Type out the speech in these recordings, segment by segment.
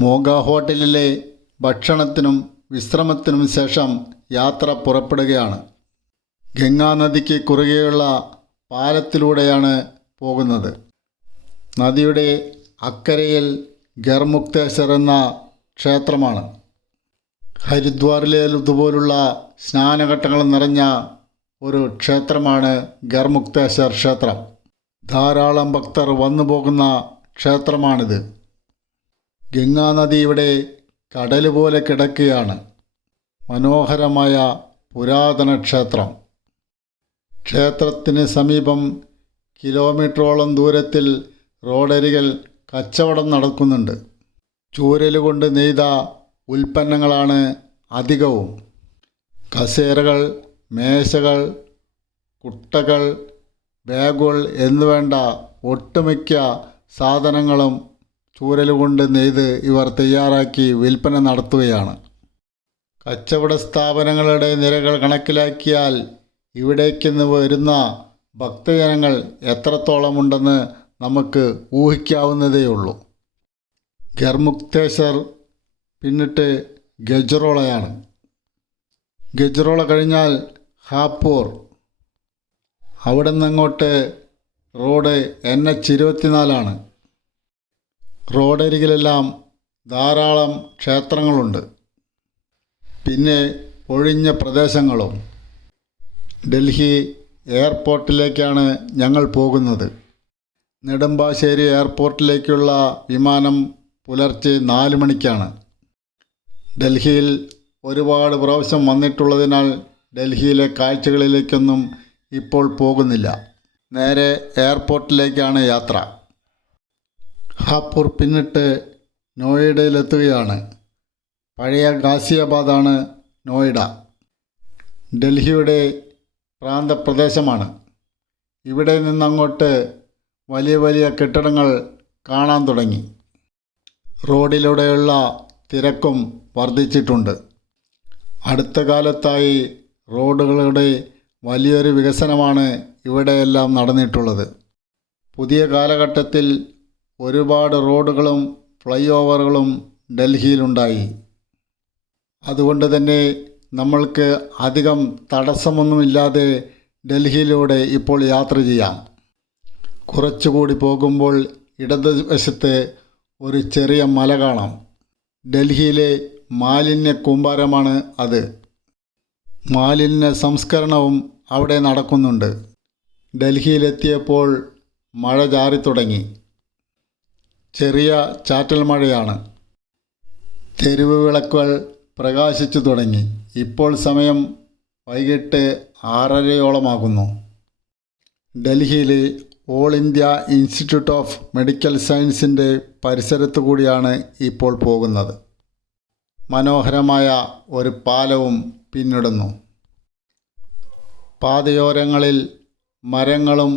മോഗ ഹോട്ടലിലെ ഭക്ഷണത്തിനും വിശ്രമത്തിനും ശേഷം യാത്ര പുറപ്പെടുകയാണ്. ഗംഗാനദിക്ക് കുറുകെയുള്ള പാലത്തിലൂടെയാണ് പോകുന്നത്. നദിയുടെ അക്കരയിൽ ഗർമുക്തേശ്വർ എന്ന ക്ഷേത്രമാണ്. ഹരിദ്വാറിലേതുപോലുള്ള സ്നാനഘട്ടങ്ങൾ നിറഞ്ഞ ഒരു ക്ഷേത്രമാണ് ഗർമുക്തേശ്വർ ക്ഷേത്രം. ധാരാളം ഭക്തർ വന്നു പോകുന്ന ക്ഷേത്രമാണിത്. ഗംഗാനദി ഇവിടെ കടൽ പോലെ കിടക്കുകയാണ്. മനോഹരമായ പുരാതന ക്ഷേത്രം. ക്ഷേത്രത്തിന് സമീപം കിലോമീറ്ററോളം ദൂരത്തിൽ റോഡരികിൽ കച്ചവടം നടക്കുന്നുണ്ട്. ചൂരലുകൊണ്ട് നെയ്ത ഉൽപ്പന്നങ്ങളാണ് അധികവും. കസേരകൾ, മേശകൾ, കുട്ടകൾ, ബാഗുകൾ എന്നുവേണ്ട ഒട്ടുമിക്ക സാധനങ്ങളും ചൂരലുകൊണ്ട് നെയ്ത് ഇവർ തയ്യാറാക്കി വിൽപ്പന നടത്തുകയാണ്. കച്ചവട സ്ഥാപനങ്ങളുടെ നിരകൾ കണക്കിലാക്കിയാൽ ഇവിടേക്ക് വരുന്ന ഭക്തജനങ്ങൾ എത്രത്തോളമുണ്ടെന്ന് നമുക്ക് ഊഹിക്കാവുന്നതേയുള്ളൂ. ഗർമുക്തേശ്വർ പിന്നിട്ട് ഗജറോളയാണ്. ഗജറോള കഴിഞ്ഞാൽ ഹാപ്പൂർ. അവിടെ നിന്നങ്ങോട്ട് റോഡ് NH-24 റോഡരികിലെല്ലാം ധാരാളം ക്ഷേത്രങ്ങളുണ്ട്. പിന്നെ ഒഴിഞ്ഞ പ്രദേശങ്ങളും. ഡൽഹി എയർപോർട്ടിലേക്കാണ് ഞങ്ങൾ പോകുന്നത്. നെടുമ്പാശ്ശേരി എയർപോർട്ടിലേക്കുള്ള വിമാനം പുലർച്ചെ 4 മണിക്കാണ്. ഡൽഹിയിൽ ഒരുപാട് പ്രാവശ്യം വന്നിട്ടുള്ളതിനാൽ ഡൽഹിയിലെ കാഴ്ചകളിലേക്കൊന്നും ഇപ്പോൾ പോകുന്നില്ല. നേരെ എയർപോർട്ടിലേക്കാണ് യാത്ര. ഹാപ്പൂർ പിന്നിട്ട് നോയിഡയിലെത്തുകയാണ്. പഴയ ഗാസിയാബാദാണ് നോയിഡ. ഡൽഹിയുടെ പ്രാന്തപ്രദേശമാണ്. ഇവിടെ നിന്നങ്ങോട്ട് വലിയ വലിയ കെട്ടിടങ്ങൾ കാണാൻ തുടങ്ങി. റോഡിലൂടെയുള്ള തിരക്കും വർദ്ധിച്ചിട്ടുണ്ട്. അടുത്ത കാലത്തായി റോഡുകളുടെ വലിയൊരു വികസനമാണ് ഇവിടെയെല്ലാം നടന്നിട്ടുള്ളത്. പുതിയ കാലഘട്ടത്തിൽ ഒരുപാട് റോഡുകളും ഫ്ലൈ ഓവറുകളും ഡൽഹിയിലുണ്ടായി. അതുകൊണ്ട് തന്നെ നമ്മൾക്ക് അധികം തടസ്സമൊന്നുമില്ലാതെ ഡൽഹിയിലൂടെ ഇപ്പോൾ യാത്ര ചെയ്യാം. കുറച്ചുകൂടി പോകുമ്പോൾ ഇടതുവശത്ത് ഒരു ചെറിയ മല കാണാം. ഡൽഹിയിലെ മാലിന്യ കൂമ്പാരമാണ് അത്. മാലിന്യ സംസ്കരണവും അവിടെ നടക്കുന്നുണ്ട്. ഡൽഹിയിലെത്തിയപ്പോൾ മഴ ചാറിത്തുടങ്ങി. ചെറിയ ചാറ്റൽ മഴയാണ്. തെരുവ് വിളക്കുകൾ പ്രകാശിച്ചു തുടങ്ങി. ഇപ്പോൾ സമയം വൈകിട്ട് 6:30 ഡൽഹിയിലെ all India institute of medical സയൻസിൻ്റെ പരിസരത്തു കൂടിയാണ് ഇപ്പോൾ പോകുന്നത്. മനോഹരമായ ഒരു പാലവും പിന്നിടുന്നു. പാതയോരങ്ങളിൽ മരങ്ങളും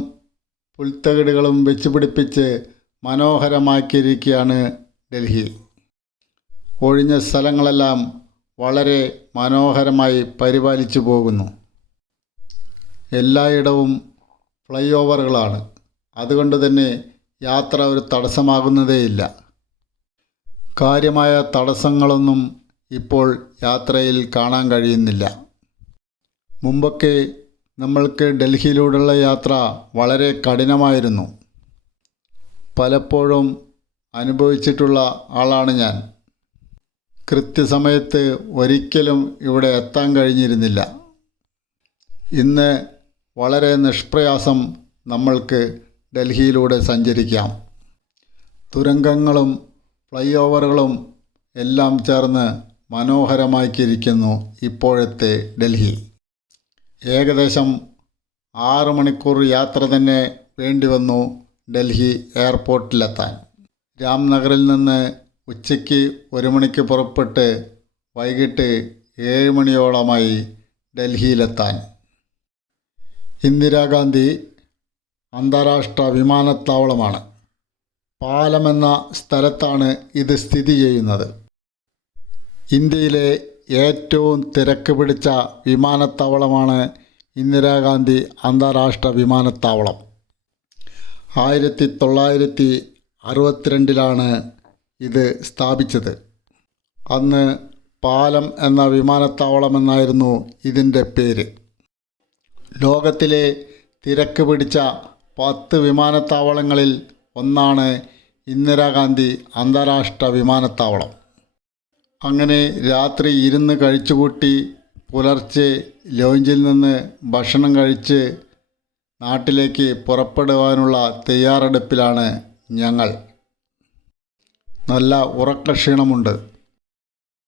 പുൽത്തകിടുകളും വെച്ച് പിടിപ്പിച്ച് മനോഹരമാക്കിയിരിക്കുകയാണ് ഡൽഹി. ഒഴിഞ്ഞ സ്ഥലങ്ങളെല്ലാം വളരെ മനോഹരമായി പരിപാലിച്ചു പോകുന്നു. എല്ലായിടവും ഫ്ലൈ ഓവറുകളാണ്. അതുകൊണ്ട് തന്നെ യാത്ര ഒരു തടസ്സമാകുന്നതേയില്ല. കാര്യമായ തടസ്സങ്ങളൊന്നും ഇപ്പോൾ യാത്രയിൽ കാണാൻ കഴിയുന്നില്ല. മുമ്പൊക്കെ നമ്മൾക്ക് ഡൽഹിയിലൂടെയുള്ള യാത്ര വളരെ കഠിനമായിരുന്നു. പലപ്പോഴും അനുഭവിച്ചിട്ടുള്ള ആളാണ് ഞാൻ. കൃത്യസമയത്ത് ഒരിക്കലും ഇവിടെ എത്താൻ കഴിഞ്ഞിരുന്നില്ല. ഇന്ന് വളരെ നിഷ്പ്രയാസം നമ്മൾക്ക് ഡൽഹിയിലൂടെ സഞ്ചരിക്കാം. തുരങ്കങ്ങളും ഫ്ലൈ ഓവറുകളും എല്ലാം ചേർന്ന് മനോഹരമാക്കിയിരിക്കുന്നു ഇപ്പോഴത്തെ ഡൽഹി. ഏകദേശം 6 മണിക്കൂർ യാത്ര തന്നെ വേണ്ടിവന്നു ഡൽഹി എയർപോർട്ടിലെത്താൻ. രാംനഗറിൽ നിന്ന് ഉച്ചയ്ക്ക് 1 മണിക്ക് പുറപ്പെട്ട് വൈകിട്ട് 7 മണിയോളമായി ഡൽഹിയിലെത്താൻ. ഇന്ദിരാഗാന്ധി അന്താരാഷ്ട്ര വിമാനത്താവളമാണ്. പാലമെന്ന സ്ഥലത്താണ് ഇത് സ്ഥിതി ചെയ്യുന്നത്. ഇന്ത്യയിലെ ഏറ്റവും തിരക്ക് പിടിച്ച വിമാനത്താവളമാണ് ഇന്ദിരാഗാന്ധി അന്താരാഷ്ട്ര വിമാനത്താവളം. 1962 ഇത് സ്ഥാപിച്ചത്. അന്ന് പാലം എന്ന വിമാനത്താവളമെന്നായിരുന്നു ഇതിൻ്റെ പേര്. ലോകത്തിലെ തിരക്ക് പിടിച്ച 10 വിമാനത്താവളങ്ങളിൽ ഒന്നാണ് ഇന്ദിരാഗാന്ധി അന്താരാഷ്ട്ര വിമാനത്താവളം. അങ്ങനെ രാത്രി ഇരുന്ന് കഴിച്ചുകൂട്ടി പുലർച്ചെ ലോഞ്ചിൽ നിന്ന് ഭക്ഷണം കഴിച്ച് നാട്ടിലേക്ക് പുറപ്പെടുവാനുള്ള തയ്യാറെടുപ്പിലാണ് ഞങ്ങൾ. നല്ല ഉറക്കക്ഷീണമുണ്ട്.